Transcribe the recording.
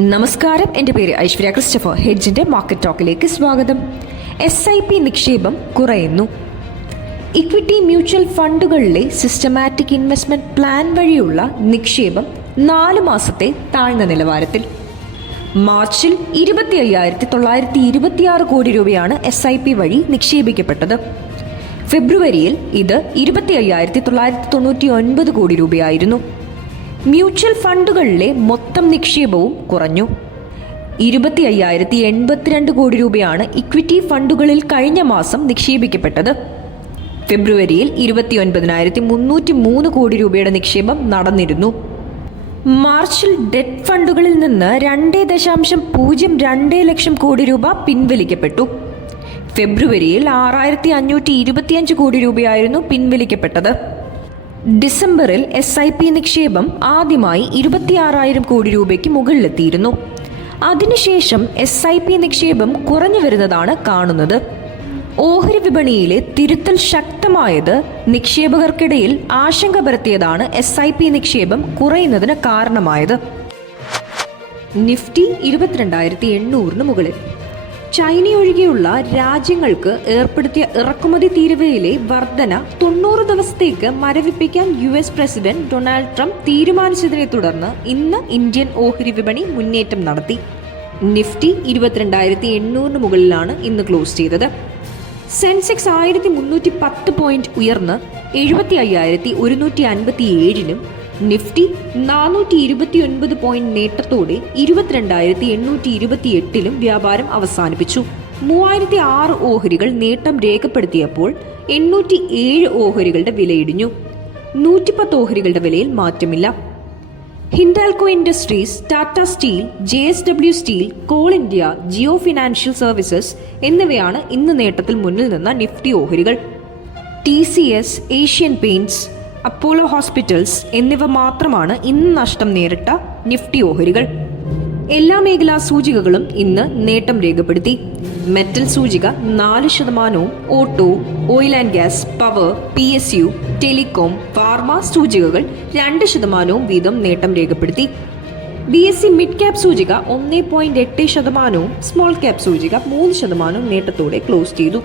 നമസ്കാരം. എന്റെ പേര് ഐശ്വര്യ ക്രിസ്റ്റഫർ. ഹെഡ്ജിന്റെ മാർക്കറ്റ് ടോക്കിലേക്ക് സ്വാഗതം. എസ് ഐ പി നിക്ഷേപം കുറയുന്നു. ഇക്വിറ്റി മ്യൂച്വൽ ഫണ്ടുകളിലെ സിസ്റ്റമാറ്റിക് ഇൻവെസ്റ്റ്മെന്റ് പ്ലാൻ വഴിയുള്ള നിക്ഷേപം നാല് മാസത്തെ താഴ്ന്ന നിലവാരത്തിൽ. മാർച്ചിൽ ഇരുപത്തി അയ്യായിരത്തി തൊള്ളായിരത്തി ഇരുപത്തിയാറ് കോടി രൂപയാണ് എസ് ഐ പി വഴി നിക്ഷേപിക്കപ്പെട്ടത്. ഫെബ്രുവരിയിൽ ഇത് ഇരുപത്തി അയ്യായിരത്തി തൊള്ളായിരത്തി തൊണ്ണൂറ്റി ഒൻപത് കോടി രൂപയായിരുന്നു. മ്യൂച്വൽ ഫണ്ടുകളിലെ മൊത്തം നിക്ഷേപവും കുറഞ്ഞു. ഇരുപത്തി അയ്യായിരത്തി എൺപത്തിരണ്ട് കോടി രൂപയാണ് ഇക്വിറ്റി ഫണ്ടുകളിൽ കഴിഞ്ഞ മാസം നിക്ഷേപിക്കപ്പെട്ടത്. ഫെബ്രുവരിയിൽ ഇരുപത്തി ഒൻപതിനായിരത്തി മുന്നൂറ്റി മൂന്ന് കോടി രൂപയുടെ നിക്ഷേപം നടന്നിരുന്നു. മാർച്ചിൽ ഡെറ്റ് ഫണ്ടുകളിൽ നിന്ന് രണ്ട് ദശാംശം പൂജ്യം രണ്ട് ലക്ഷം കോടി രൂപ പിൻവലിക്കപ്പെട്ടു. ഫെബ്രുവരിയിൽ ആറായിരത്തി അഞ്ഞൂറ്റി ഇരുപത്തിയഞ്ച് കോടി രൂപയായിരുന്നു പിൻവലിക്കപ്പെട്ടത്. ഡിസംബറിൽ എസ് ഐ പി നിക്ഷേപം ആദ്യമായി ഇരുപത്തിയാറായിരം കോടി രൂപയ്ക്ക് മുകളിലെത്തിയിരുന്നു. അതിനുശേഷം എസ് ഐ പി നിക്ഷേപം കുറഞ്ഞു വരുന്നതാണ് കാണുന്നത്. ഓഹരി വിപണിയിലെ തിരുത്തൽ ശക്തമായത് നിക്ഷേപകർക്കിടയിൽ ആശങ്ക പരത്തിയതാണ് എസ് ഐ പി നിക്ഷേപം കുറയുന്നതിന് കാരണമായത്. നിഫ്റ്റി ഇരുപത്തിരണ്ടായിരത്തി എണ്ണൂറിന് മുകളിൽ. ചൈന ഒഴികെയുള്ള രാജ്യങ്ങൾക്ക് ഏർപ്പെടുത്തിയ ഇറക്കുമതി തീരുവയിലെ വർധന തൊണ്ണൂറ് ദിവസത്തേക്ക് മരവിപ്പിക്കാൻ U S president Donald Trump തീരുമാനിച്ചതിനെ തുടർന്ന് ഇന്ന് ഇന്ത്യൻ ഓഹരി വിപണി മുന്നേറ്റം നടത്തി. നിഫ്റ്റി ഇരുപത്തിരണ്ടായിരത്തി എണ്ണൂറിന് മുകളിലാണ് ഇന്ന് ക്ലോസ് ചെയ്തത്. സെൻസെക്സ് ആയിരത്തി മുന്നൂറ്റി പത്ത് പോയിന്റ് ഉയർന്ന് എഴുപത്തി അയ്യായിരത്തി ഒരുന്നൂറ്റി അൻപത്തി ഏഴിനും നിഫ്റ്റി നാനൂറ്റി ഇരുപത്തി ഒൻപത് പോയിന്റ് നേട്ടത്തോടെ ഇരുപത്തിരണ്ടായിരത്തി എണ്ണൂറ്റി ഇരുപത്തി എട്ടിലും വ്യാപാരം അവസാനിപ്പിച്ചു. മൂവായിരത്തി ആറ് ഓഹരികൾ നേട്ടം രേഖപ്പെടുത്തിയപ്പോൾ എണ്ണൂറ്റി ഏഴ് ഓഹരികളുടെ വിലയിടിഞ്ഞു. നൂറ്റിപ്പത്ത് ഓഹരികളുടെ വിലയിൽ മാറ്റമില്ല. Hindalco Industries Tata Steel J S W Steel Coal India Jio Financial Services എന്നിവയാണ് ഇന്ന് നേട്ടത്തിൽ മുന്നിൽ നിന്ന നിഫ്റ്റി ഓഹരികൾ. T C S Asian Paints Apollo Hospitals എന്നിവ മാത്രമാണ് ഇന്ന് നഷ്ടം നേരിട്ട നിഫ്റ്റി ഓഹരികൾ. എല്ലാ മേഖലാ സൂചികകളും ഇന്ന് നേട്ടം രേഖപ്പെടുത്തി. മെറ്റൽ സൂചിക നാല് ശതമാനവും auto oil and gas power P S U telecom pharma സൂചികകൾ രണ്ട് ശതമാനവും വീതം നേട്ടം രേഖപ്പെടുത്തി. B S C mid cap സൂചിക ഒന്ന് പോയിന്റ് എട്ട് ശതമാനവും സ്മോൾ ക്യാപ് സൂചിക മൂന്ന് ശതമാനവും നേട്ടത്തോടെ ക്ലോസ് ചെയ്തു.